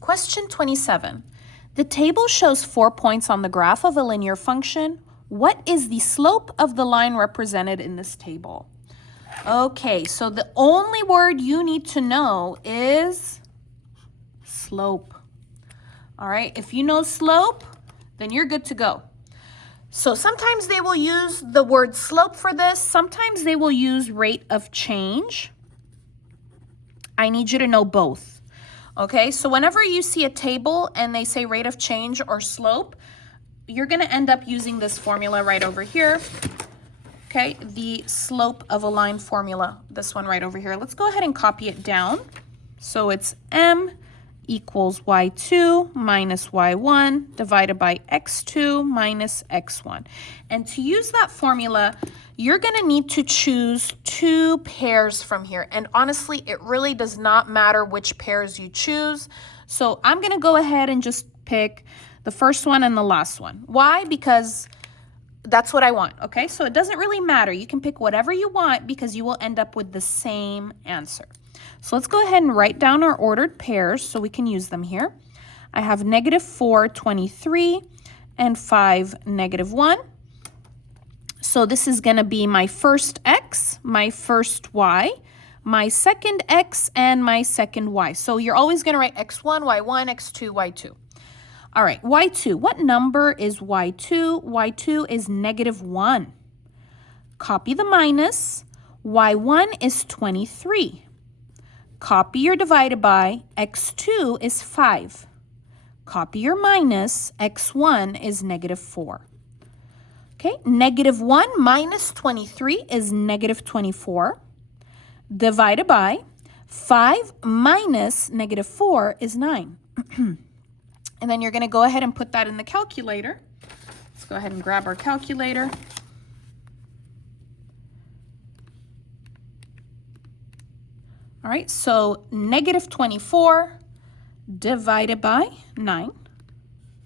Question 27. The table shows 4 points on the graph of a linear function. What is the slope of the line represented in this table? Okay, so the only word you need to know is slope. All right, if you know slope, then you're good to go. So sometimes they will use the word slope for this. Sometimes they will use rate of change. I need you to know both. Okay, so whenever you see a table and they say rate of change or slope, you're going to end up using this formula right over here. Okay, the slope of a line formula, this one right over here. Let's go ahead and copy it down. So it's m equals y2 minus y1 divided by x2 minus x1. And to use that formula, you're going to need to choose 2 pairs from here. And honestly, it really does not matter which pairs you choose. So I'm going to go ahead and just pick the first one and the last one. Why? Because that's what I want, okay? So it doesn't really matter. You can pick whatever you want because you will end up with the same answer. So let's go ahead and write down our ordered pairs so we can use them here. I have -4, 23, and 5, -1. So this is going to be my first x, my first y, my second x, and my second y. So you're always going to write x1, y1, x2, y2. All right, y2. What number is y2? y2 is -1. Copy the minus. y1 is 23. Copy your divided by. x2 is 5. Copy your minus. x1 is -4. Okay, -1 minus 23 is -24. Divided by 5 minus -4 is 9. And then you're going to go ahead and put that in the calculator. Let's go ahead and grab our calculator. All right, so -24 divided by 9,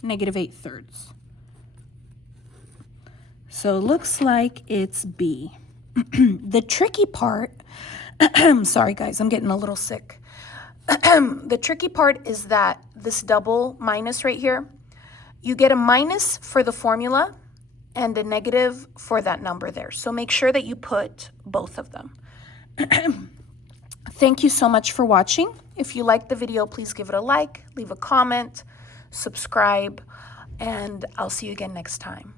-8/3. So it looks like it's B. The tricky part, sorry guys, I'm getting a little sick. The tricky part is that this double minus right here, you get a minus for the formula and a negative for that number there. So make sure that you put both of them. Thank you so much for watching. If you liked the video, please give it a like, leave a comment, subscribe, and I'll see you again next time.